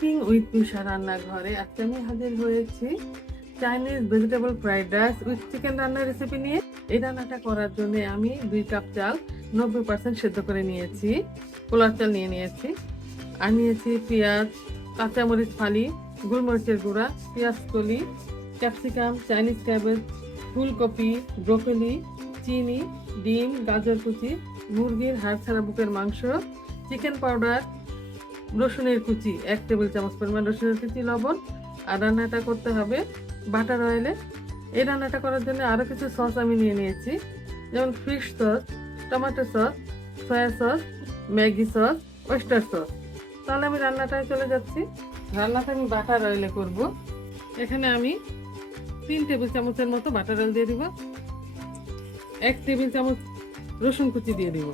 Cooking with তুষার রান্নাঘরে আজকে আমি হাজির হয়েছি Chinese vegetable fried rice with chicken রান্নার রেসিপি নিয়ে। এই রান্নাটা করার জন্য আমি দুই কাপ চাল নব্বই পার্সেন্ট সেদ্ধ করে নিয়েছি পোলার চাল নিয়ে নিয়েছি। আর নিয়েছি পেঁয়াজ, কাঁচামরিচ ফালি, গোলমরিচের গুঁড়া, পেঁয়াজ কলি, ক্যাপসিকাম চাইনিজ ক্যাবেজ ফুলকপি, ব্রোকলি, চিনি, ডিম, গাজর কুচি, মুরগির হাড় ছাড়া বুকের মাংস, চিকেন পাউডার রসুনের কুচি, এক টেবিল চামচ পরিমাণ রসুনের কুচি, লবণ আর রান্নাটা করতে হবে, বাটার অয়েলে এই রান্নাটা করার জন্য আরও কিছু সস আমি নিয়ে নিয়েছি, যেমন fish sauce tomato sauce soya sauce Maggi sauce oyster sauce তাহলে আমি রান্নাটায় চলে যাচ্ছি। রান্নাটা আমি বাটার অয়েলে করব। এখানে আমি তিন টেবিল চামচের মতো বাটার অয়েল দিয়ে দিব। এক টেবিল চামচ রসুন কুচি দিয়ে দিব।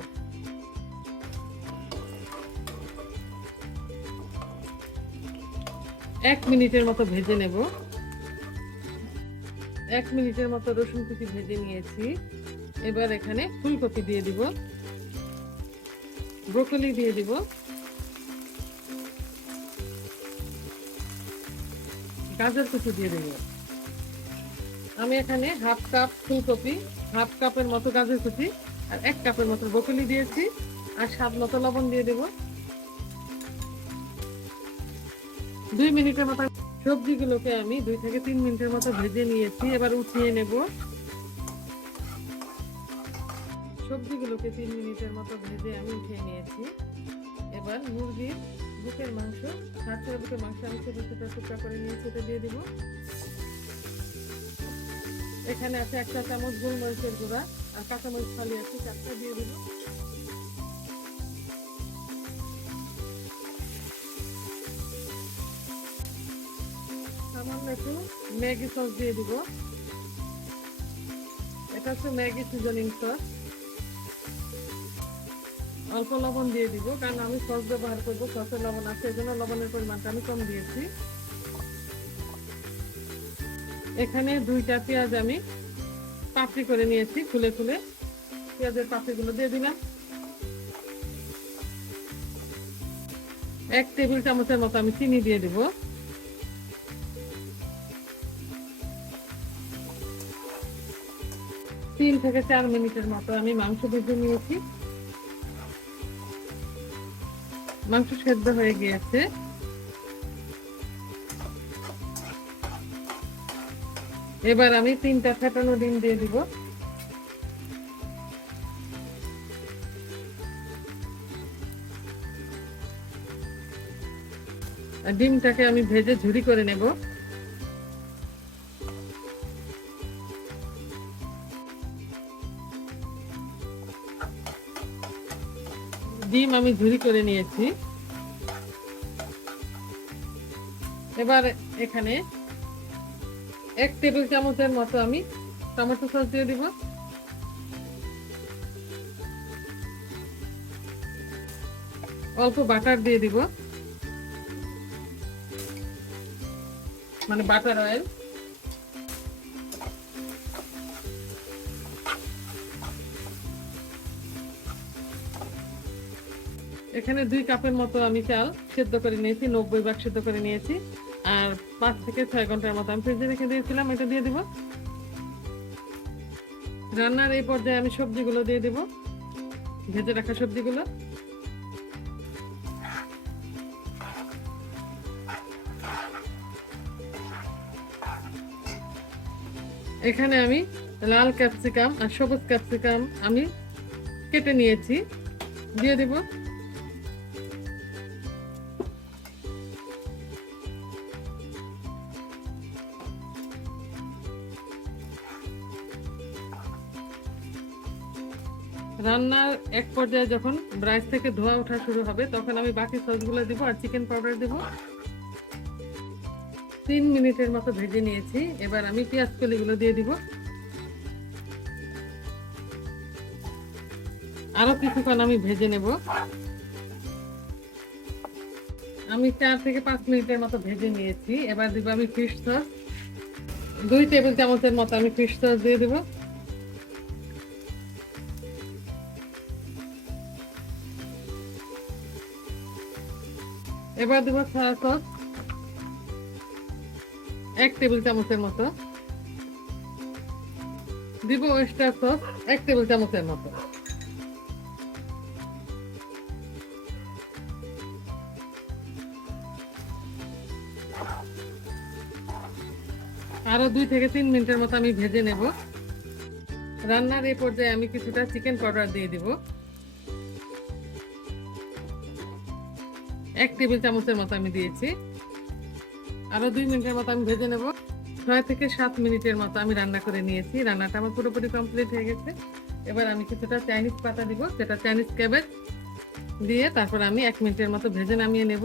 এক মিনিটের মতো ভেজে নেব। এক মিনিটের মতো রসুন কুচি ভেজে নিয়েছি। এবার এখানে ফুলকপি দিয়ে দিব। ব্রোকলি দিয়ে দিব। গাজর কুচি দিয়ে দেব। আমি এখানে হাফ কাপ ফুলকপি, হাফ কাপের মতো গাজর কুচি আর এক কাপের মতো ব্রোকলি দিয়েছি। আর স্বাদ মতো লবণ দিয়ে দেব। দুই মিনিটের মতো সবজিগুলোকে আমি দুই থেকে তিন মিনিটের মতো ভেজে নিয়েছি, এবার উঠিয়ে নেব। সবজিগুলোকে তিন মিনিটের মতো ভেজে আমি উঠিয়ে নিয়েছি। এবার মুরগির বুকের মাংস হাতের বুকের মাংস আমি ছোটো ছোটো টুকরা করে নিয়েছি এটা দিয়ে দিব। এখানে আছে একটা চামচ গোলমরিচের গুঁড়া আর কাঁচামরিচ ফালি আছে, চারটা দিয়ে দিব। সামান্য একটু ম্যাগি সস দিয়ে দিব। এটা হচ্ছে ম্যাগি সিজনিং সস। অল্প লবণ দিয়ে দিব, কারণ আমি সস ব্যবহার করব, সসের লবণ আছে এই জন্য লবণের পরিমাণটা আমি কম দিয়েছি। এখানে দুইটা পেঁয়াজ আমি পাপড়ি করে নিয়েছি, খুলে খুলে। পেঁয়াজের পাপড়িগুলো দিয়ে দিলাম। এক টেবিল চামচের মতো আমি চিনি দিয়ে দিব। তিন থেকে চার মিনিটের মতো আমি মাংস ভেজে নিয়েছি। মাংস সেদ্ধ হয়ে গিয়েছে। এবার আমি তিনটা ফেটানো ডিম দিয়ে দিব। ডিমটাকে আমি ভেজে ঝুরি করে নেব। ডিম আমি ঝুরি করে নিয়েছি। এবার এখানে এক টেবিল চামচের মতো আমি টমেটো সস দিয়ে দিব। অল্প বাটার দিয়ে দিব। মানে বাটার অয়েল। এখানে দুই কাপের মতো আমি চাল সেদ্ধ করে নিয়েছি, নব্বই ভাগ সেদ্ধ করে নিয়েছি। আর পাঁচ থেকে ছয় ঘণ্টার মতো আমি ফ্রিজে রেখে দিয়েছিলাম, এটা দিয়ে দিব। রান্নার এই পর্যায়ে আমি সবজিগুলো দিয়ে দিব, ভেজে রাখা সবজিগুলো। এখানে আমি লাল ক্যাপসিকাম আর সবুজ ক্যাপসিকাম আমি কেটে নিয়েছি, দিয়ে দিব। রান্নার এক পর্যায়ে যখন রাইস থেকে ধোয়া ওঠা শুরু হবে, তখন আমি বাকি সসগুলো দিব আর চিকেন পাউডার দিব। তিন মিনিটের মতো ভেজে নিয়েছি। এবার আমি পেঁয়াজ কলিগুলো দিয়ে দিব। আরও কিছুক্ষণ আমি ভেজে নেব। আমি চার থেকে পাঁচ মিনিটের মতো ভেজে নিয়েছি। এবার দিব আমি ফিশ সস দুই টেবিল চামচের মতো আমি ফিশ সস দিয়ে দেবো। এবার দেবো সয়া সস এক টেবিল চামচের মতো। দিব ওয়েস্টার সস এক টেবিল চামচের মতো। আরও দুই থেকে তিন মিনিটের মতো আমি ভেজে নেব। রান্নার এই পর্যায়ে আমি কিছুটা চিকেন পাউডার দিয়ে দিব। এক টেবিল চামচের মতো আমি দিয়েছি। আরও দুই মিনিটের মতো আমি ভেজে নেব। ছয় থেকে সাত মিনিটের মতো আমি রান্না করে নিয়েছি। রান্নাটা আমার পুরোপুরি কমপ্লিট হয়ে গেছে। এবার আমি কিছুটা চাইনিজ পাতা দিব যেটা চাইনিজ ক্যাবেজ দিয়ে তারপর আমি এক মিনিটের মতো ভেজে নামিয়ে নেব।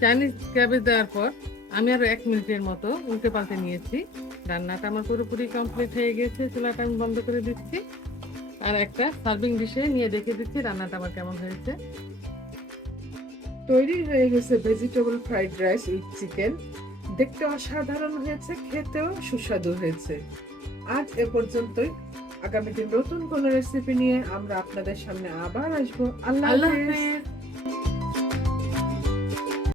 চাইনিজ ক্যাবেজ দেওয়ার পর আমি আরও এক মিনিটের মতো উল্টে পাল্টে নিয়েছি। রান্নাটা আমার পুরোপুরি কমপ্লিট হয়ে গেছে চুলাটা আমি বন্ধ করে দিচ্ছি। আর একটা সার্ভিং ডিশে নিয়ে দেখে দিচ্ছি রান্নাটা আমার কেমন হয়েছে। তৈরি হয়ে গেছে vegetable fried rice with chicken দেখতে অসাধারণ হয়েছে খেতেও সুস্বাদু হয়েছে। আজ এ পর্যন্তই। আগামী দিন নতুন কোনো রেসিপি নিয়ে আমরা আপনাদের সামনে আবার আসব। আল্লাহ হাফেজ।